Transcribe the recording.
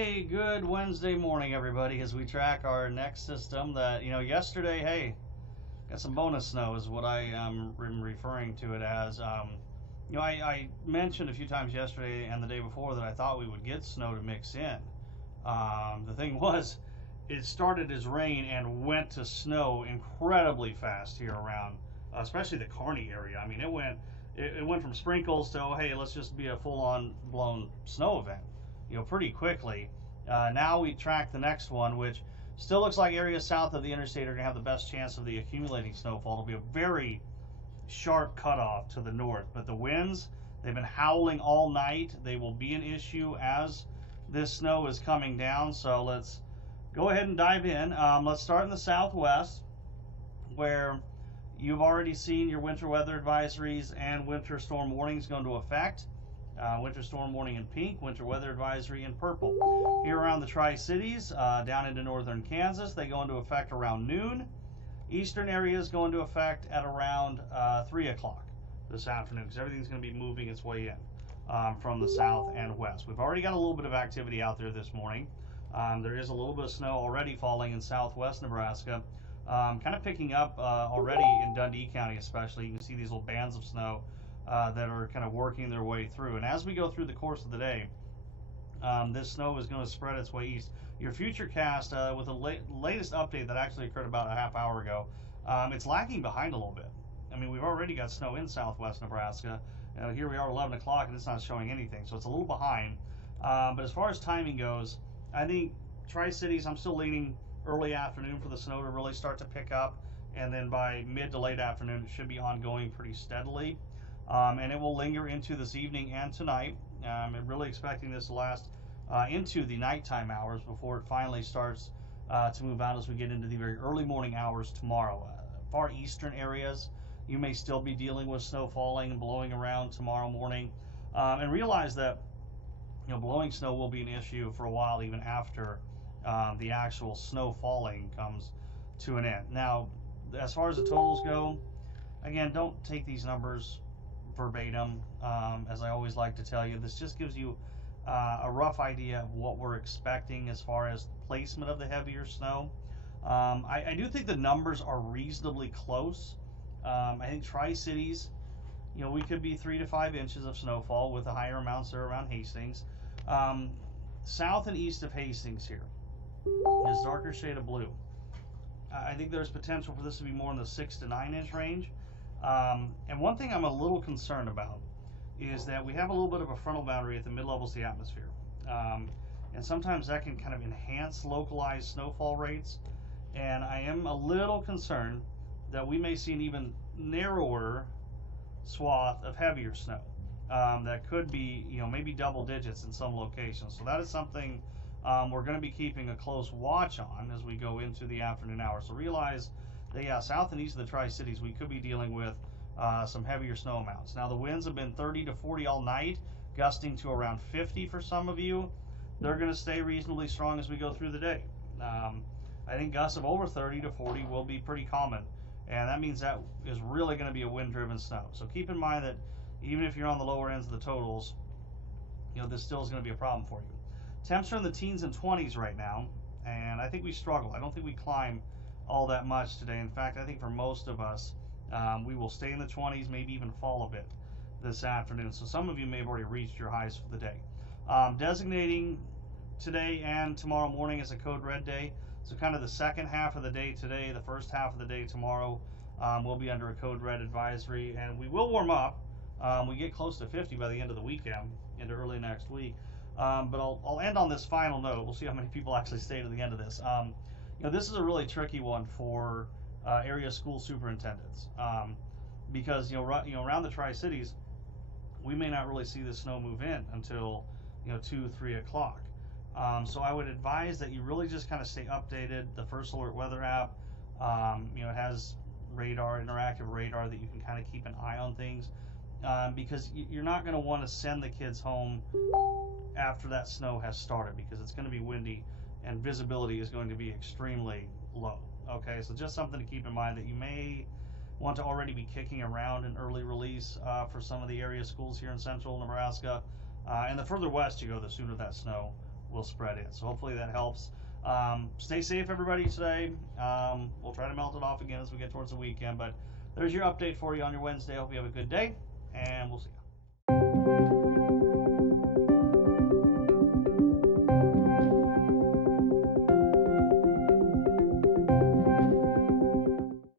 Hey, good Wednesday morning, everybody, as we track our next system that, yesterday, hey, got some bonus snow is what I am referring to it as. I mentioned a few times yesterday and the day before that I thought we would get snow to mix in. The thing was, it started as rain and went to snow incredibly fast here around, especially the Kearney area. I mean, it went from sprinkles to, oh, hey, let's just be a full-on blown snow event, pretty quickly. Now we track the next one, which still looks like areas south of the interstate are going to have the best chance of the accumulating snowfall. It'll be a very sharp cutoff to the north, but the winds, they've been howling all night. They will be an issue as this snow is coming down. So let's go ahead and dive in. Let's start in the southwest, where you've already seen your winter weather advisories and winter storm warnings go into effect. Winter storm warning in pink, winter weather advisory in purple. Here around the Tri-Cities, down into northern Kansas, they go into effect around noon. Eastern areas go into effect at around 3 o'clock this afternoon, because everything's going to be moving its way in from the south and west. We've already got a little bit of activity out there this morning. There is a little bit of snow already falling in southwest Nebraska, kind of picking up already in Dundee County especially. You can see these little bands of snow that are kind of working their way through. And as we go through the course of the day, this snow is going to spread its way east. Your futurecast with the latest update that actually occurred about a half hour ago, it's lagging behind a little bit. I mean, we've already got snow in southwest Nebraska. Here we are 11 o'clock and it's not showing anything, so it's a little behind. But as far as timing goes, I think Tri-Cities, I'm still leaning early afternoon for the snow to really start to pick up, and then by mid to late afternoon it should be ongoing pretty steadily. And it will linger into this evening and tonight. I'm really expecting this to last into the nighttime hours before it finally starts to move out as we get into the very early morning hours tomorrow. Far eastern areas, you may still be dealing with snow falling and blowing around tomorrow morning. And realize that blowing snow will be an issue for a while, even after the actual snow falling comes to an end. Now, as far as the totals go, again, don't take these numbers verbatim. As I always like to tell you, this just gives you a rough idea of what we're expecting as far as placement of the heavier snow. I do think the numbers are reasonably close. I think Tri-Cities, we could be 3 to 5 inches of snowfall with the higher amounts there around Hastings. South and east of Hastings here is darker shade of blue. I think there's potential for this to be more in the 6 to 9 inch range. And one thing I'm a little concerned about is that we have a little bit of a frontal boundary at the mid-levels of the atmosphere. And sometimes that can kind of enhance localized snowfall rates. And I am a little concerned that we may see an even narrower swath of heavier snow that could be, maybe double digits in some locations. So that is something we're going to be keeping a close watch on as we go into the afternoon hours. So realize that, yeah, south and east of the Tri-Cities, we could be dealing with some heavier snow amounts. Now, the winds have been 30 to 40 all night, gusting to around 50 for some of you. They're going to stay reasonably strong as we go through the day. I think gusts of over 30 to 40 will be pretty common, and that means that is really going to be a wind-driven snow. So keep in mind that even if you're on the lower ends of the totals, this still is going to be a problem for you. Temps are in the teens and 20s right now, and I think we struggle. I don't think we climb all that much today. In fact, I think for most of us, we will stay in the 20s, maybe even fall a bit this afternoon. So some of you may have already reached your highs for the day. Designating today and tomorrow morning as a code red day. So kind of the second half of the day today, the first half of the day tomorrow, will be under a code red advisory, and we will warm up. We get close to 50 by the end of the weekend into early next week. But I'll end on this final note. We'll see how many people actually stay to the end of this. This is a really tricky one for area school superintendents because around the Tri-Cities, we may not really see the snow move in until 2-3 o'clock. So I would advise that you really just kind of stay updated. The First Alert Weather app, it has radar, interactive radar, that you can kind of keep an eye on things, because you're not going to want to send the kids home after that snow has started, because it's going to be windy and visibility is going to be extremely low. Okay, so just something to keep in mind, that you may want to already be kicking around an early release for some of the area schools here in central Nebraska. And the further west you go, the sooner that snow will spread in. So hopefully that helps. Stay safe, everybody, today. We'll try to melt it off again as we get towards the weekend. But there's your update for you on your Wednesday. Hope you have a good day, and we'll see you.